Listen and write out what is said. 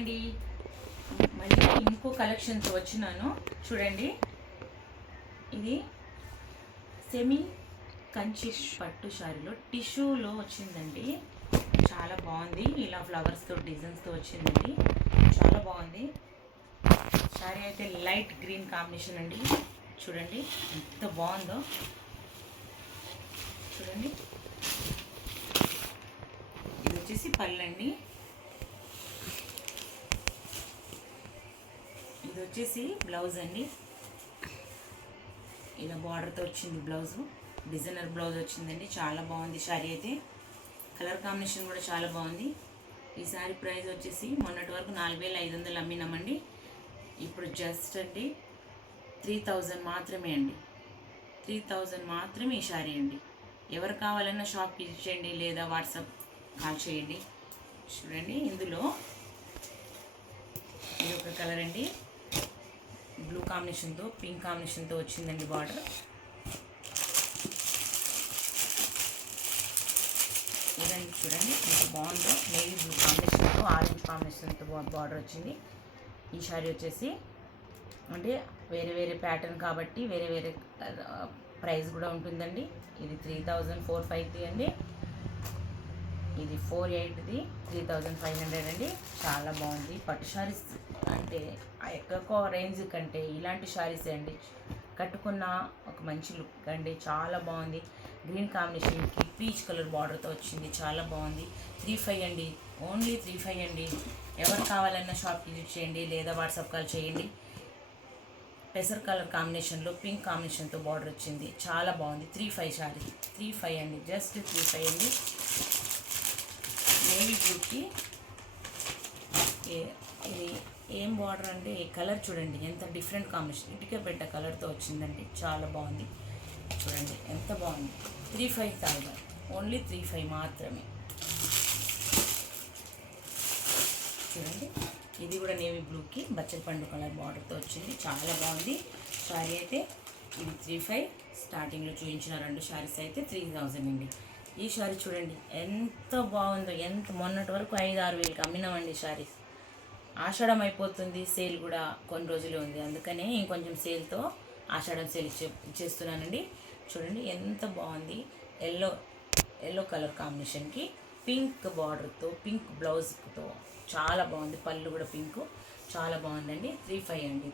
అండి మళ్ళీ ఇంకో కలెక్షన్తో వచ్చినాను చూడండి. ఇది సెమీ కంచి పట్టు శారీలో టిష్యూలో వచ్చిందండి. చాలా బాగుంది. ఇలా ఫ్లవర్స్తో డిజైన్స్తో వచ్చిందండి. చాలా బాగుంది. శారీ అయితే లైట్ గ్రీన్ కాంబినేషన్ అండి. చూడండి ఎంత బాగుందో చూడండి. ఇది వచ్చేసి పళ్ళండి. ఇది వచ్చేసి బ్లౌజ్ అండి. ఇలా బార్డర్తో వచ్చింది బ్లౌజు. డిజైనర్ బ్లౌజ్ వచ్చిందండి. చాలా బాగుంది శారీ అయితే. కలర్ కాంబినేషన్ కూడా చాలా బాగుంది. ఈ శారీ ప్రైస్ వచ్చేసి మొన్నటి వరకు 4500 అమ్మినామండి. ఇప్పుడు జస్ట్ అండి 3000 మాత్రమే అండి. 3000 మాత్రమే ఈ శారీ అండి. ఎవరు కావాలన్నా షాప్కి ఇచ్చేయండి లేదా వాట్సాప్ కాల్ చేయండి. చూడండి, ఇందులో ఇది ఒక కలర్ అండి. బ్లూ కాంబినేషన్తో పింక్ కాంబినేషన్తో వచ్చిందండి బార్డర్. ఇదండి చూడండి ఎంత బాగుందో. నేవీ బ్లూ కాంబినేషన్తో ఆరెంజ్ కాంబినేషన్తో బార్డర్ వచ్చింది. ఈ శారీ వచ్చేసి అంటే వేరే వేరే ప్యాటర్న్ కాబట్టి వేరే వేరే ప్రైస్ కూడా ఉంటుందండి. ఇది 3450 అండి. ఇది 48ది 3500 అండి. చాలా బాగుంది. పట్టు శారీస్ అంటే ఎక్కువ రేంజ్ కంటే ఇలాంటి శారీస్ అండి కట్టుకున్న ఒక మంచి లుక్ అండి. చాలా బాగుంది. గ్రీన్ కాంబినేషన్కి పీచ్ కలర్ బార్డర్తో వచ్చింది. చాలా బాగుంది. 35 అండి. ఓన్లీ 35 అండి. ఎవరు కావాలన్నా షాప్కి విజిట్ చేయండి లేదా వాట్సాప్ కాల్ చేయండి. పెసర్ కలర్ కాంబినేషన్లో పింక్ కాంబినేషన్తో బార్డర్ వచ్చింది. చాలా బాగుంది. 35 శారీ 35 అండి. జస్ట్ 35 అండి. నేవీ బ్లూకి ఇది ఏం బార్డర్ అంటే ఈ కలర్ చూడండి ఎంత డిఫరెంట్ కాంబినేషన్. ఇటుక పెట్ట కలర్తో వచ్చిందండి. చాలా బాగుంది. చూడండి ఎంత బాగుంది. 35,000 ఓన్లీ 35 మాత్రమే. చూడండి, ఇది కూడా నేవీ బ్లూకి బచ్చల పండు కలర్ బార్డర్తో వచ్చింది. చాలా బాగుంది శారీ అయితే. ఇది 35. స్టార్టింగ్లో చూపించిన 2 శారీస్ అయితే 3000 అండి. ఈ శారీ చూడండి ఎంత బాగుందో. ఎంత మొన్నటి వరకు 5-6 వేలకి అమ్మినామండి శారీస్. ఆషాఢం అయిపోతుంది. సేల్ కూడా కొన్ని రోజులే ఉంది. అందుకనే ఇంకొంచెం సేల్తో ఆషాఢం సేల్ ఇచ్చేస్తున్నానండి. చూడండి ఎంత బాగుంది. ఎల్లో కలర్ కాంబినేషన్కి పింక్ బార్డర్తో పింక్ బ్లౌజ్తో చాలా బాగుంది. పళ్ళు కూడా పింక్. చాలా బాగుందండి. 35 అండి.